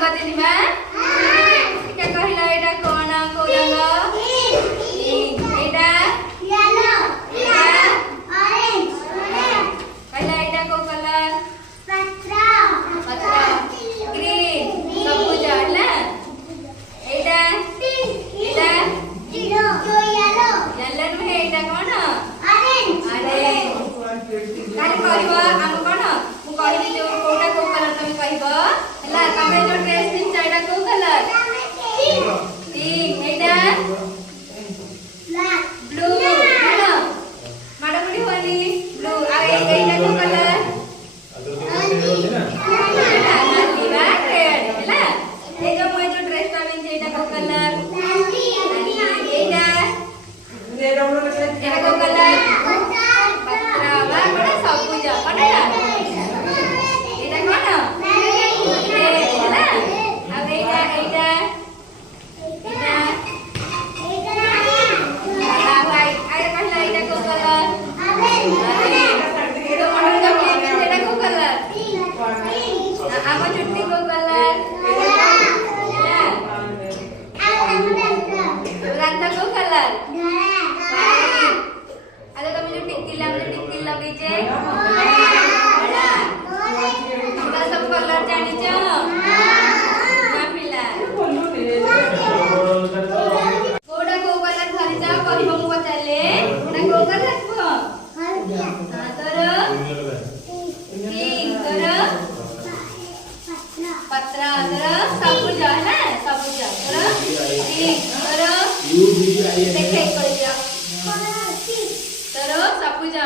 रंग चिन्हिबा टिके कहला एटा कोन को रंग एटा येलो एटा ऑरेंज कहला एटा को कलर पत्रा पत्रा ग्रीन सबुज हला एटा एटा येलो येलो येलो नुहे एटा कोन ऑरेंज ऑरेंज काली कहबो हम कोन मु कहबी जो कोटा को कलर तुम कहबो हला तमे जो ड्रेस पिन चाइडा को कलर पिंक एटा ब्लैक ब्लू हेलो माडा मुडी होली ब्लू आ एटा को कलर ए जो मु जो ड्रेस पिन एटा को कलर एटा एटा को कलर पत्रा बा बड़ा सबुज कटा एटा कोन पत्रा सबुज है ना सबुज देखे सबुज